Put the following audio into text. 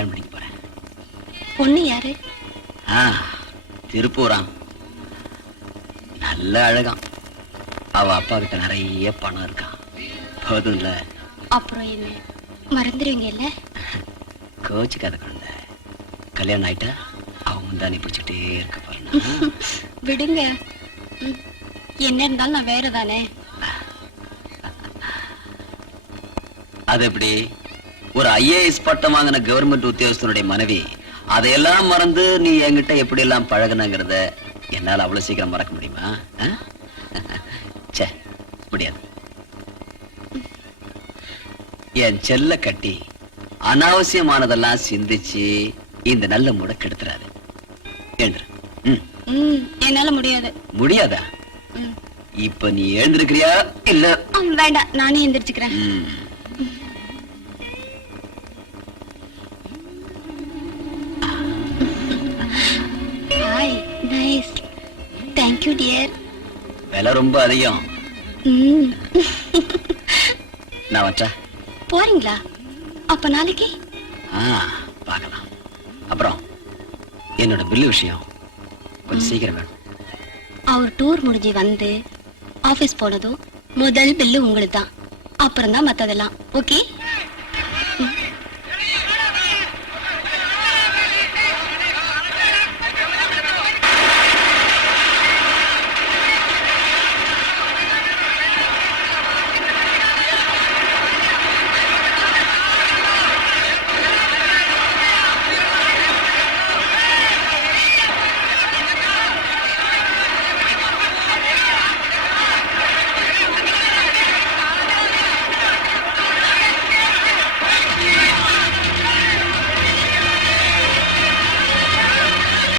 கல்யாணம் பண்ணிக்க போறேன். பொண்ணு யாரு? திருப்பூராம். நல்ல அழகாம். அவ அப்பா கிட்ட நிறைய பணம் இருக்கான். போதும்ல. அப்புறம் என்ன மறந்துடுவீங்க இல்ல? கோச்சுக்காத குழந்தை. கல்யாணம் ஆயிட்டா அவன் முந்தானி பிடிச்சிட்டே இருக்க போறேன். விடுங்க. என்ன இருந்தாலும் நான் வேற தானே. அது எப்படி? ஒரு IAS பட்டம் வாங்கின கவர்மெண்ட் உத்தியோகஸ்தனுடைய மனைவி அதையெல்லாம் மறந்து நீ என்கிட்ட எப்படி எல்லாம் பழகுனங்கிறத என்னால அவ்வளவு சீக்கிரம் மறக்க முடியுமா? முடியாது. என் செல்ல கட்டி அனாவசியமானதெல்லாம் சிந்திச்சு இந்த நல்ல மூட கெடுத்துறாரு. என்னால முடியாது. முடியாதா? இப்ப நீ எழுந்திருக்கிறியா இல்ல? வேண்டாம், நானே எந்திரிச்சுக்கிறேன். Hi, nice. Thank you dear. விலை ரொம்ப அதிகம். நான் வச்சா போறீங்களா? அப்ப நாளைக்கு பார்க்கலாம். அப்புறம் என்னோட பில்லு விஷயம் கொஞ்சம் சீக்கிரம் வேணும். அவர் டூர் முடிஞ்சு வந்து ஆபீஸ் போனதும் முதல் பில்லு உங்களுக்கு தான். அப்புறம் தான் மத்ததெல்லாம். ஓகே?